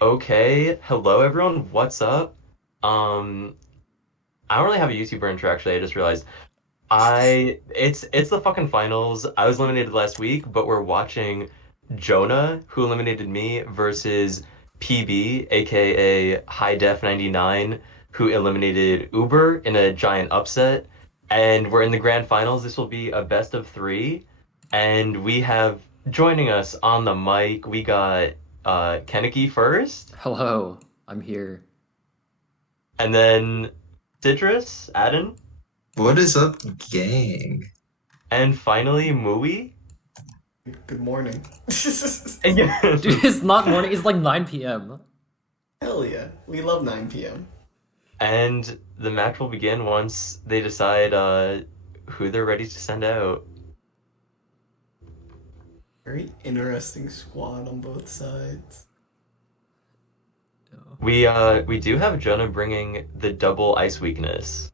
Okay, hello everyone, what's up? Um, I don't really have a YouTuber intro actually, I just realized. It's the fucking finals. I was eliminated last week, but we're watching Jonah, who eliminated me, versus PB, aka High Def 99, who eliminated Uber in a giant upset. And we're in the grand finals. This will be a best of three. And we have joining us on the mic, we got Kenniky first. Hello, I'm here. And then Citrus, Adden, What is up, gang? and finally Mui. Good morning. And yeah, Dude, it's not morning, it's like 9 p.m. Hell yeah. We love 9 p.m. and the match will begin once they decide who they're ready to send out. Very interesting squad on both sides. We do have Jonah bringing the double ice weakness.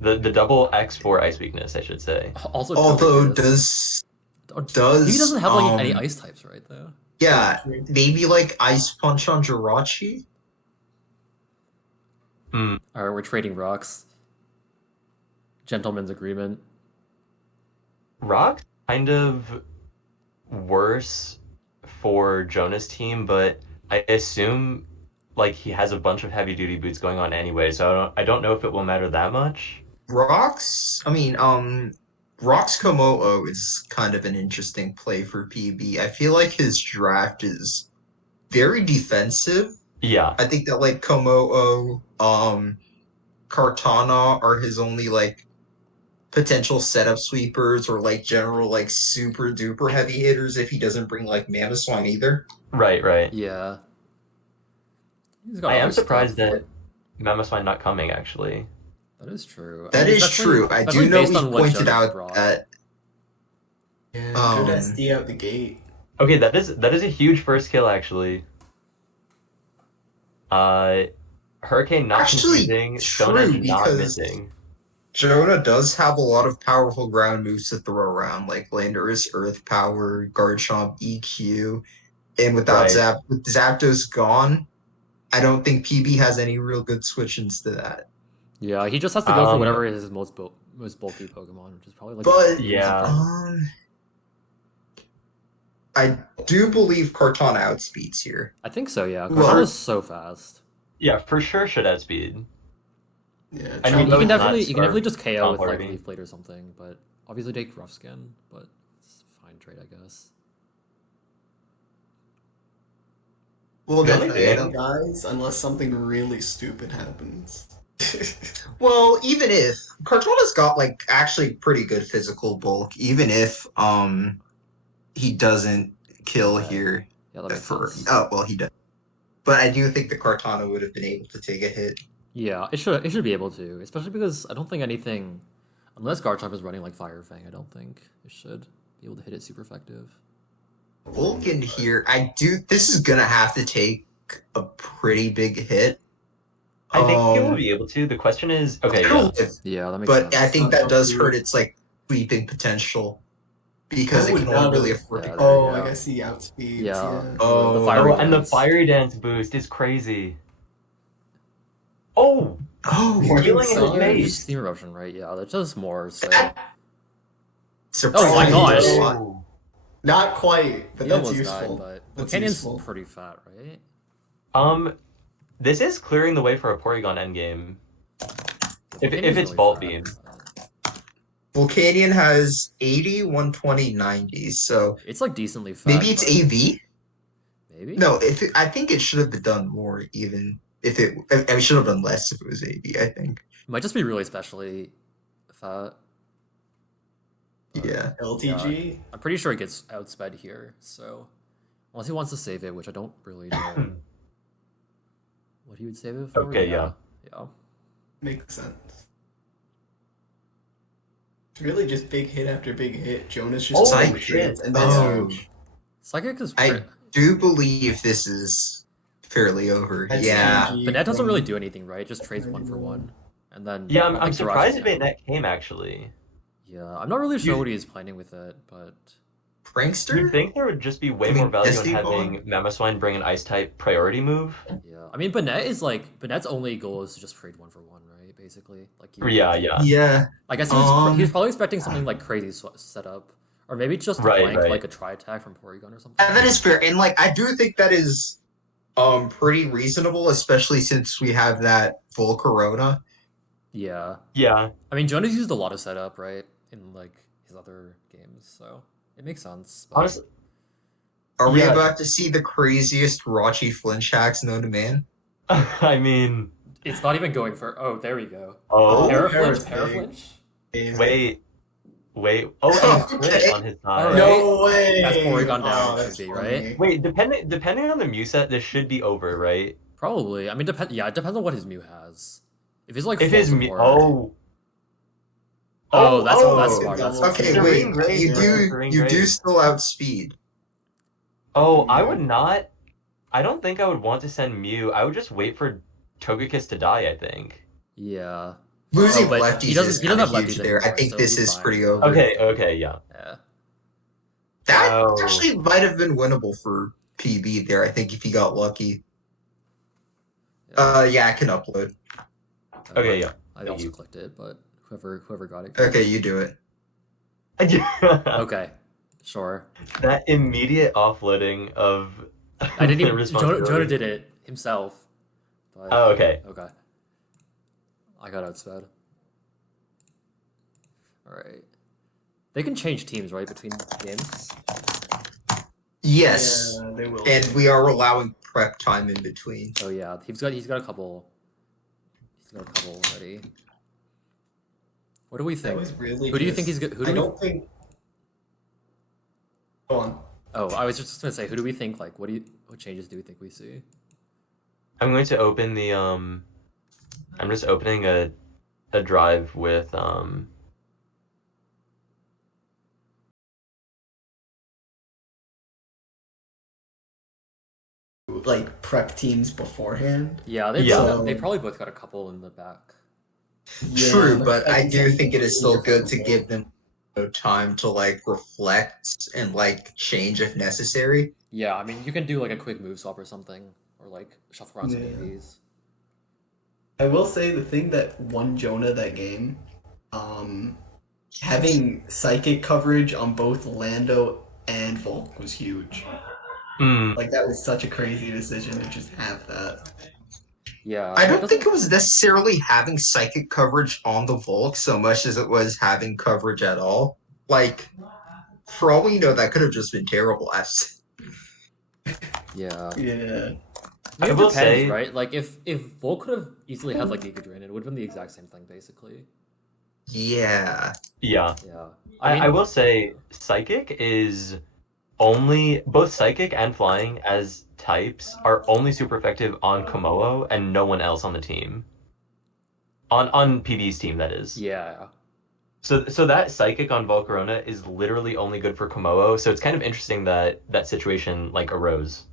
The double X4 ice weakness, I should say. Also, Although Togekiss. does he doesn't have like any ice types, right? Though. yeah, maybe like Ice Punch on Jirachi? Hmm. Alright, we're trading rocks. Gentleman's agreement. Rock's kind of worse for Jonah's team, but I assume like he has a bunch of heavy duty boots going on anyway, so I don't know if it will matter that much. Rock's Komodo is kind of an interesting play for PB. I feel like his draft is very defensive. Yeah. I think that like Komodo, Kartana are his only like potential setup sweepers or like general like super duper heavy hitters if he doesn't bring like Mamoswine either. Right. Yeah. He's got I am other surprised stuff. that Mamoswine not coming actually. That is true. That is true. I do know we pointed out that Yeah, Um, good SD out the gate. Okay, that is a huge first kill actually. Hurricane not Actually, confusing, true, Jonah not because- missing. Jonah does have a lot of powerful ground moves to throw around, like Landorus, Earth Power, Garchomp, EQ, and Right. With Zapdos gone, I don't think PB has any real good switch-ins to that. Yeah, he just has to go for Um, whatever is his most bulky Pokemon, which is probably like. But Yeah. I do believe Kartana outspeeds here. I think so. Yeah, Well- Kartana's so fast. Yeah, for sure should outspeed. Yeah, I I mean, mean, though you can it's not definitely start just KO comp with like already. Leaf Blade or something, but obviously take Rough Skin, but it's a fine trade, I guess. Well, Really? definitely. guys, unless something really stupid happens. Well, even if Kartana's got like actually pretty good physical bulk, even if he doesn't kill Okay. here Yeah, that makes for sense. oh well he does. But I do think the Kartana would have been able to take a hit. Yeah, it should be able to, especially because I don't think anything, unless Garchomp is running like Fire Fang, I don't think it should be able to hit it super effective. Vulcan here, this is gonna have to take a pretty big hit. I think he will be able to. The question is, okay, I yeah. don't know if- Yeah, that makes but sense. I think that does hurt its like sweeping potential because Oh, it can now only really that- afford yeah, to. there Oh, you I go. guess he outspeeds. Yeah. Yeah. Oh, The Fire Oh, and the Dance. Fire Dance boost is crazy. Oh, Oh, Morning healing in his Sun. face. Steam Eruption, right? Yeah, that does more. So surprisingly, Oh my gosh. a lot. Oh. Not quite, but he that's almost useful. died, but That's Canyon's useful. pretty fat, right? This is clearing the way for a Porygon endgame. If Canyon's it's really Vault fat, Beam. but Volcanion has 80, 120, 90, so it's like decently fat. maybe it's but- AV? Maybe. No, I think it should have been done more even if it should have done less if it was AV, I think. It might just be really especially fat. But, Yeah. LTG? I'm pretty sure it gets outsped here, so unless he wants to save it, which I don't really know what he would save it for. Okay, yeah. Yeah. Makes sense. It's really just big hit after big hit. Jonas just Oh, psych shit. trades, and then Oh. huge. Psychic is I do believe this is fairly over. That's Yeah. GG but that doesn't from- really do anything, right? It just trades 1-for-1. And then Yeah, I I'm think surprised Jirachi if can. that came actually. Yeah, I'm not really sure You- what he's planning with it, but Prankster? You'd think there would just be way You more mean value in Misty having Bond? Mamoswine bring an ice type priority move. Yeah, I mean, Banette's only goal is to just trade 1-for-1, right? Basically, like Yeah, yeah. Yeah. I guess he was probably expecting something like crazy setup, or maybe just a Right, blank right. like a tri attack from Porygon or something. And that is fair. And like I do think that is pretty reasonable, especially since we have that full Corona. Yeah, Yeah. I mean, Jonah's used a lot of setup, right, in like his other games, so it makes sense. But... Honestly, Are we Yeah. about to see the craziest Rachi flinch hacks known to man? I mean, it's not even going for. Oh, there we go. oh, Paraflinch, Paraflinch. wait. Oh, and Okay. crit on his side. Alright. No way. That's Porygon down, that's should be, funny. right? Wait, depending on the Mew set, this should be over, right? Probably. I mean, Yeah, it depends on what his Mew has. If he's like If full his Mew, support- oh, that's smart. That's Okay, Serene wait. Grade, You do Serene you do Grade. still outspeed. Oh, I would not. I don't think I would want to send Mew. I would just wait for Togekiss to die, I think. Yeah. Losing but lefties he doesn't is have kind of lefties huge there. I anymore, think so this he's is fine. pretty over. Okay, yeah. Yeah. That Oh. actually might have been winnable for PB there, I think, if he got lucky. Yeah, I can upload. Okay, yeah. I Thank also you. clicked it, but whoever got it. Okay, you do it. Okay. Sure. That immediate offloading of I didn't the even. responsibility. Jonah did it himself. But, Oh, okay. Okay. I got outsped. Alright. They can change teams, right, between games? Yes. Yeah, they will. And we are allowing prep time in between. Oh yeah, he's got a couple. He's got a couple already. What do we That think? was really. Who do you just- think he's good? I don't think. Go on. Oh, I was just gonna say, who do we think? Like, what changes do we think we see? I'm going to open the I'm just opening a drive with Like prep teams beforehand. Yeah, Yeah. They probably both got a couple in the back. True, Yeah, but I do think it is still good to different. give them time to like reflect and like change if necessary. Yeah, I mean, you can do like a quick move swap or something, or like shuffle around some Yeah. AVs. I will say the thing that won Jonah that game, having psychic coverage on both Lando and Volk was huge. mm, Like that was such a crazy decision to just have that. Yeah, I it don't doesn't- think it was necessarily having psychic coverage on the Volk so much as it was having coverage at all. Like, for all we know, that could have just been terrible. Yeah. Yeah. I mean, I it will depends, say- right? Like, if Volk could have easily had like Giga Drain, it would have been the exact same thing, basically. Yeah. yeah. Yeah. I will say Psychic is only both Psychic and Flying as types are only super effective on Komodo and no one else on the team. On PB's team, that is. Yeah. So that Psychic on Volcarona is literally only good for Komodo, so it's kind of interesting that that situation like arose.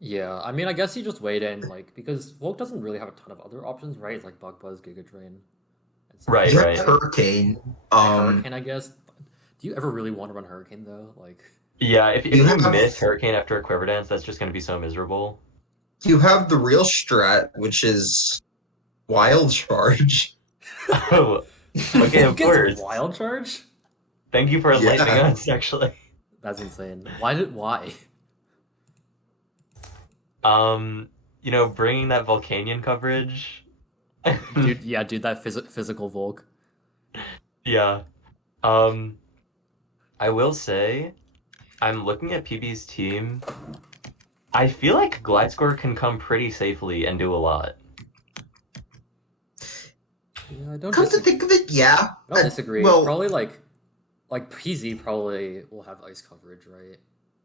Yeah. I mean, I guess you just wait in, like, because Volk doesn't really have a ton of other options, right? It's like Bug Buzz, Giga Drain. and stuff. Right, You have right. Hurricane. Hurricane, I guess. Do you ever really want to run Hurricane though? Like, Yeah, if You you have- miss Hurricane after a Quiver Dance, that's just going to be so miserable. You have the real strat, which is Wild Charge. Oh, okay, of Volk gets course. Wild Charge? Thank you for enlightening Yeah. us, actually. That's insane. Why? Bringing that Volcanion coverage. Dude, yeah, dude, that physical Volk. Yeah. I will say, I'm looking at PB's team. I feel like Gliscor can come pretty safely and do a lot. Yeah, I don't Come to disagree. think of it, yeah. I don't disagree. well- Probably like PZ probably will have ice coverage, right?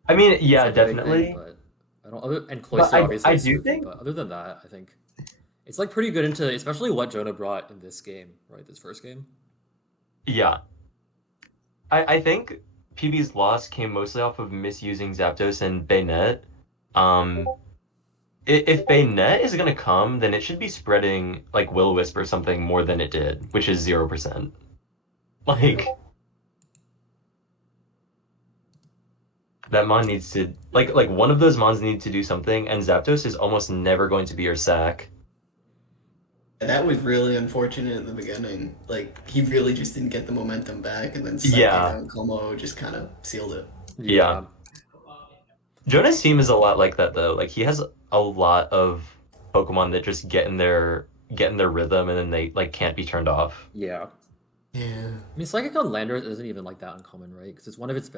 I mean, yeah, It's like a big definitely. thing, but I don't. And Cloyster I- obviously. I is do smoothie, think- But other than that, I think it's like pretty good into especially what Jonah brought in this game, right? This first game. Yeah. I think PB's loss came mostly off of misusing Zapdos and Baynet. If Baynet is gonna come, then it should be spreading like Will-O-Wisp or something more than it did, which is 0%. Like, That Mon needs to like one of those Mons need to do something, and Zapdos is almost never going to be your sack. And that was really unfortunate in the beginning. Like, he really just didn't get the momentum back, and then Psychic Yeah. on Como just kind of sealed it. Yeah. Jonah's team is a lot like that though. Like he has a lot of Pokemon that just get in their rhythm and then they like can't be turned off. Yeah. Yeah. I mean, Psychic on Landorus isn't even like that uncommon, right? Because it's one of its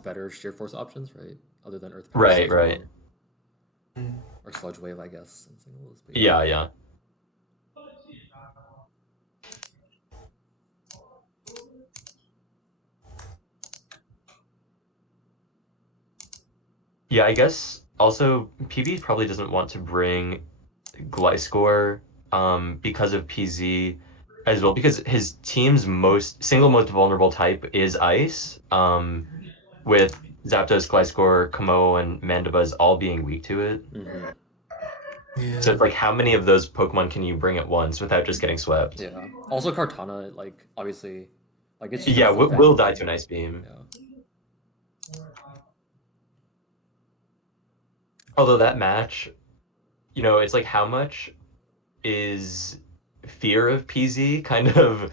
better sheer force options, right? Other than Earth Power. Right, right. Or Sludge Wave, I guess. In singles, but Yeah, yeah. Yeah, I guess also PB probably doesn't want to bring Gliscor because of PZ as well, because his team's most vulnerable type is Ice, with Zapdos, Gliscor, Kamo, and Mandibuzz all being weak to it. Mm-hmm. Yeah. So it's like, how many of those Pokemon can you bring at once without just getting swept? Yeah. Also, Kartana, like obviously, like it's Yeah, will die to an Ice Beam. Yeah. Although that match, it's like how much is fear of PZ kind of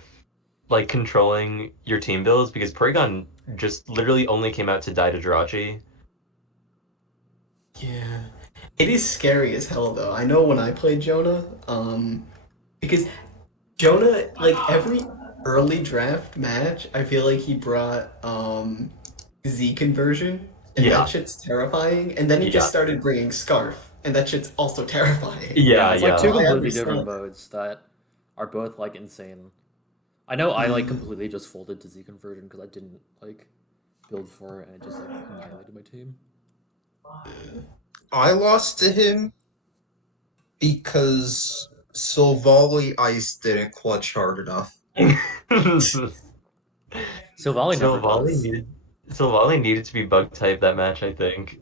like controlling your team builds, because Porygon just literally only came out to die to Jirachi. Yeah. It is scary as hell though. I know when I played Jonah, because Jonah, like every early draft match, I feel like he brought Z conversion, and Yeah. that shit's terrifying. And then he Yeah. just started bringing Scarf, and that shit's also terrifying. Yeah, It's like two I completely understand. different modes that are both like insane. I know I like completely just folded to Z conversion because I didn't like build for it and it just like annihilated my team. I lost to him because Silvally Ice didn't clutch hard enough. Silvally never does. Silvally needed to be bug type that match, I think.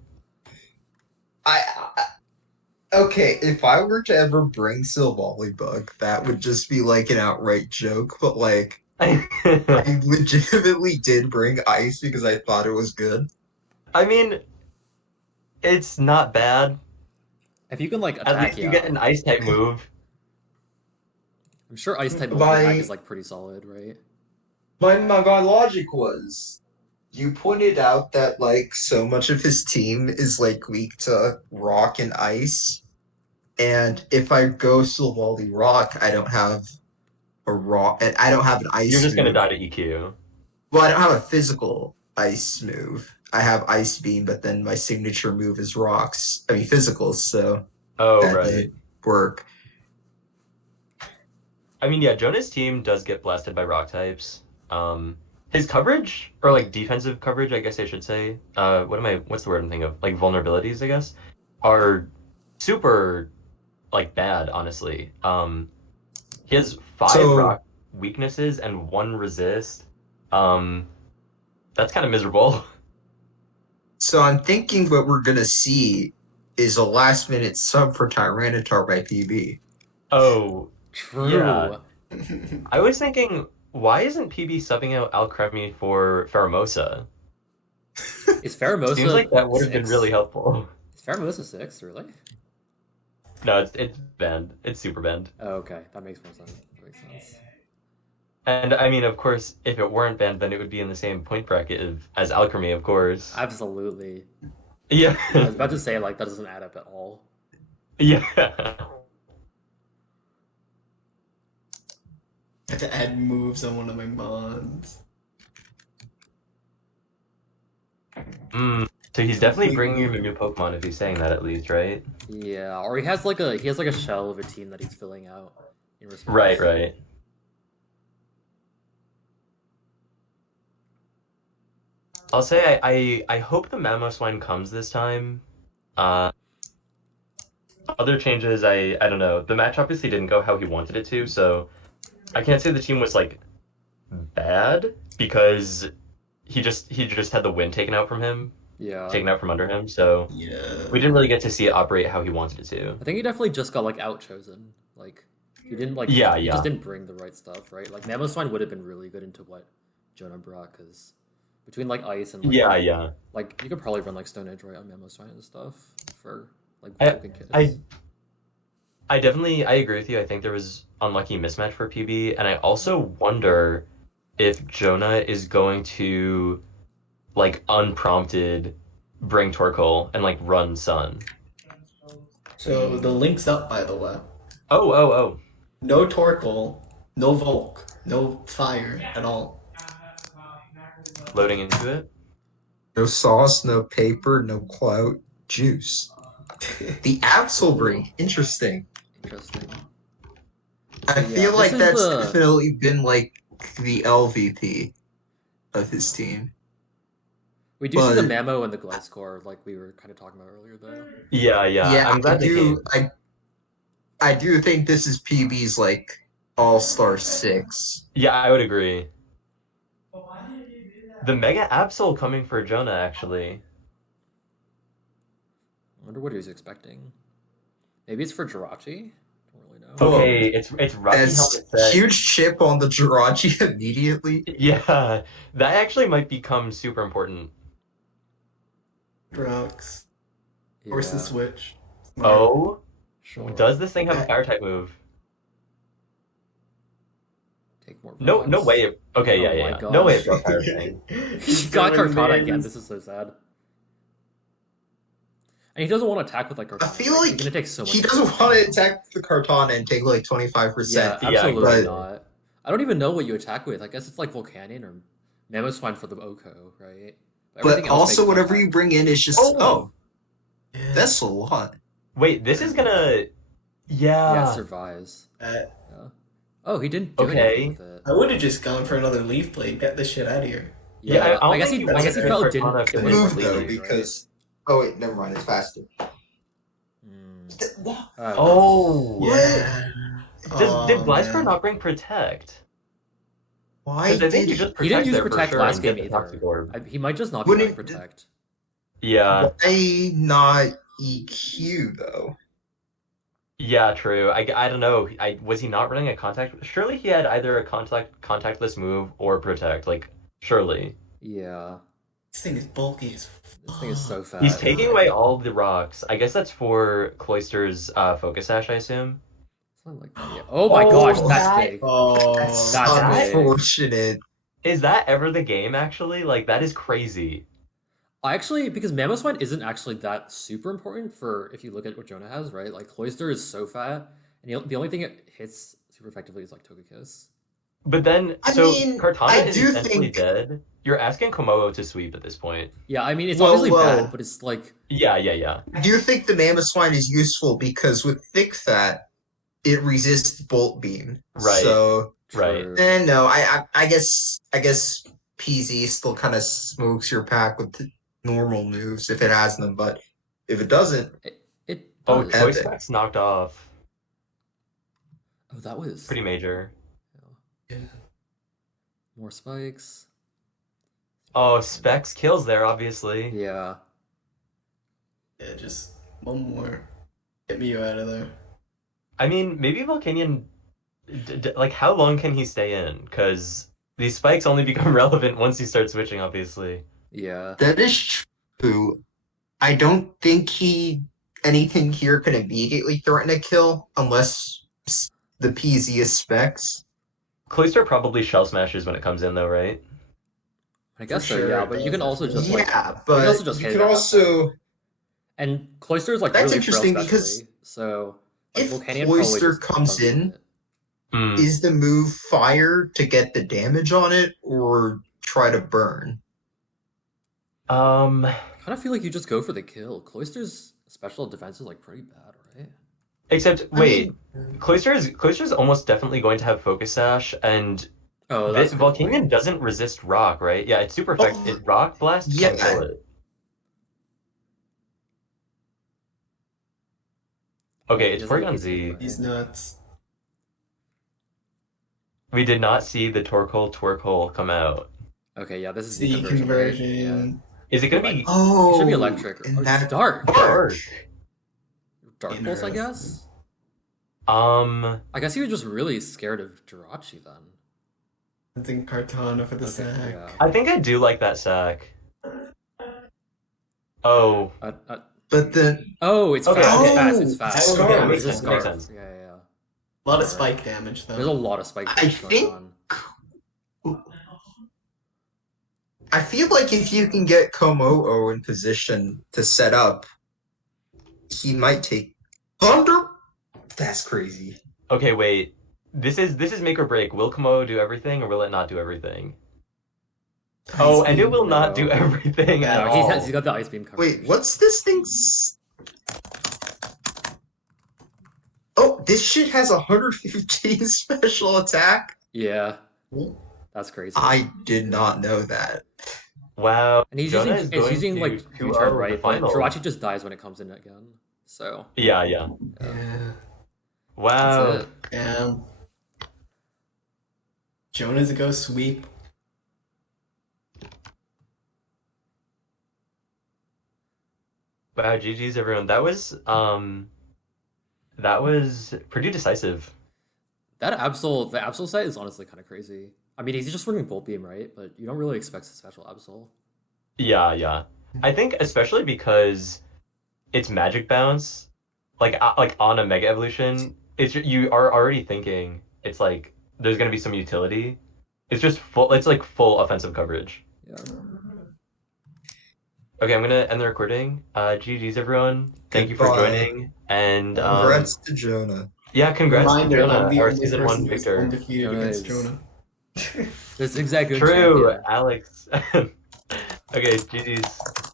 Okay, if I were to ever bring Silvally Bug, that would just be like an outright joke, but like I legitimately did bring Ice because I thought it was good. I mean, it's not bad. If you can like At attack, least you get an Ice type move. I'm sure Ice type My- attack is like pretty solid, right? My logic was, you pointed out that like so much of his team is like weak to rock and ice, and if I go Silvally Rock, I don't have a rock, and I don't have an ice. You're just gonna move. die to EQ. Well, I don't have a physical ice move. I have Ice Beam, but then my signature move is rocks. I mean physicals, so Oh, that right. didn't work. I mean, yeah, Jonah's team does get blasted by rock types. His coverage, or like defensive coverage, I guess I should say. What's the word I'm thinking of? Like vulnerabilities, I guess, are super like bad, honestly. He has 5 So- rock weaknesses and 1 resist. That's kind of miserable. So I'm thinking what we're gonna see is a last minute sub for Tyranitar by PB. Oh, True. Yeah. I was thinking, why isn't PB subbing out Alcremie for Pheromosa? Is Pheromosa Seems like that would have been 6? really helpful. Is Pheromosa 6, really? No, it's banned. It's super banned. Oh, okay. That makes more sense. That makes sense. And I mean, of course, if it weren't banned, then it would be in the same point bracket as Alcremie, of course. Absolutely. Yeah. I was about to say, like, that doesn't add up at all. Yeah. I had to add moves on one of my mons. So he's definitely bringing him a new Pokemon if he's saying that, at least, right? Yeah, or he has like a shell of a team that he's filling out in response. Right. I'll say I hope the Mamoswine comes this time. Other changes, I don't know. The match obviously didn't go how he wanted it to, so I can't say the team was like bad because he just had the win taken out from him, Yeah. taken out from under him. So Yeah. we didn't really get to see it operate how he wanted it to. I think he definitely just got like outchosen. Like he didn't like Yeah, just yeah. didn't bring the right stuff, right? Like Mamoswine would have been really good into what Jonah brought because between like ice and like, Yeah. like you could probably run like Stone Edge right on Mamoswine and stuff for like I broken kits. I definitely I agree with you. I think there was unlucky mismatch for PB, and I also wonder if Jonah is going to like unprompted bring Torkoal and like run Sun. So the link's up, by the way. Oh. No Torkoal, no Volk, no fire at all. Loading into it. No sauce, no paper, no clout, juice. The Absol ring, interesting. Interesting. I Yeah, feel this like is that's the- definitely been like the LVP of his team. We do see the But- Mamo and the Gliscor like we were kind of talking about earlier though. Yeah. Yeah, I'm glad they came. I do think this is PB's like All-Star 6. Yeah, I would agree. The Mega Absol coming for Jonah, actually. I wonder what he was expecting. Maybe it's for Jirachi? Don't really know. Oh. Okay, it's Rocky As Helmet set. huge chip on the Jirachi immediately. Yeah, that actually might become super important. Drugs. Yeah, Force the switch. Smart. Oh, sure. does this thing have a fire type move? Take more No rounds. way. Okay, Oh yeah. my No way gosh. it broke fire thing. He's got Kartana again. This is so sad. And he doesn't want to attack with like Kartana. I feel right? like he's gonna take so much. He doesn't want to attack the Kartana and take like 25%. Yeah, Yeah, absolutely but- not. I don't even know what you attack with. I guess it's like Volcanion or Mamoswine for the Oko, right? Everything But else also, makes whatever contact. you bring in is just Yeah. that's a lot. Wait, this is gonna. Yeah, it Yeah. survives. Uh, Yeah. Oh, he didn't do Okay. anything with it. I would have just gone for another leaf blade. Get this shit out of here. Yeah, I don't guess think he. you I guess he want felt to it didn't. Kartana It for wouldn't Move the though, completely, because oh wait, never mind, it's faster. right? Hmm. What? Oh. Yeah. Did Gliscor man. not bring Protect? Why Because I think did you just He didn't protect use there for Protect sure last and get game the Toxic either. Orb. He might just not be Wouldn't- running Protect. Yeah. why not EQ though? Yeah, true. I don't know. Was he not running a contact? Surely he had either a contactless move or protect. Like, surely. Yeah. This thing is bulky as This thing is so fast. He's taking away all of the rocks. I guess that's for Cloyster's Focus Sash, I assume. Something like that, yeah. Oh my Oh, gosh, that's that- big. Oh, That's That's big. unfortunate. Is that ever the game, actually? Like, that is crazy. I actually, because Mamoswine isn't actually that super important for if you look at what Jonah has, right? Like Cloyster is so fat, and the only thing it hits super effectively is like Togekiss. But then, I so mean, Kartana I is do essentially think- dead. You're asking Komodo to sweep at this point. Yeah, I mean it's Well, obviously well. bad, but it's like Yeah. I do think the Mamoswine is useful because with thick fat, it resists Bolt Beam. Right. So Right. true. no, I guess PZ still kind of smokes your pack with the normal moves if it has them, but if it doesn't, It Oh, does. Epic. Toy Stack's knocked off. Oh, that was Pretty major. yeah. more spikes. Oh, Specs kills there, obviously. Yeah. Yeah, just one more. Get me out of there. I mean, maybe Volcanion. Like, how long can he stay in? Because these spikes only become relevant once you start switching, obviously. Yeah. that is true. I don't think anything here can immediately threaten a kill unless the PZ is Specs. Cloyster probably shell smashes when it comes in, though, right? I guess For so, sure yeah, it but you can does. also just like Yeah, but also just you hit can it at that also and Cloyster is like That's really frail interesting because specially, so like, if Volcanion Cloyster probably just comes dunks in, it. Mm. is the move fire to get the damage on it or try to burn? Um, I kind of feel like you just go for the kill. Cloyster's special defense is like pretty bad, right? except, I wait. mean, Cloyster's almost definitely going to have Focus Sash, and Oh, that's a good Volcanion point. doesn't resist Rock, right? Yeah, it's super effective. Rock Blast yeah. can kill it. Okay, it's He doesn't Porygon like Z. right? He's nuts. We did not see the Torkoal come out. Okay, yeah, this is Z the conversion. conversion. Is it gonna be Oh, It should be electric. and Or that it's dark. dark? Dark Pulse, I guess. Um, I guess he was just really scared of Jirachi then. I think Cartana for the Okay, sack. yeah. I think I do like that sack. Oh, But then Oh, it's Okay, fast. okay. It's fast. It's Oh, fast. Scar, Yeah, makes it's a sense, makes scarf. sense. Yeah, yeah, yeah. A lot of spike damage There's a though. lot of spike I damage going think- on. I feel like if you can get Komodo in position to set up, he might take Thunder. That's crazy. okay, wait. This is make or break. Will Komodo do everything, or will it not do everything? Oh, and it will not do No. everything at No, all. he's got the ice beam coverage. Wait, what's this thing's? Oh, this shit has 115 special attack. Yeah, that's crazy. I did not know that. Wow. And he's Jonah using is it's going using to like 2-0 U-turn, the right? But final. Jirachi just dies when it comes in again. So Yeah. Yeah. Wow. that's it. Yeah. Jonah's a go sweep. Wow, GG's everyone. That was pretty decisive. The Absol set is honestly kind of crazy. I mean, he's just running Bolt Beam, right? But you don't really expect a special Absol. Yeah. I think especially because it's magic bounce, like on a Mega Evolution, you are already thinking it's like there's gonna be some utility. It's just full. It's like full offensive coverage. Yeah. Okay, I'm gonna end the recording. GG's everyone. Thank you for Goodbye. joining. And Congrats to Jonah. yeah, congrats Reminder, to I'm Jonah, the our only season person 1 who's victor. undefeated Jonah against is- Jonah. This exact good True, champion. Alex. Okay, GG's.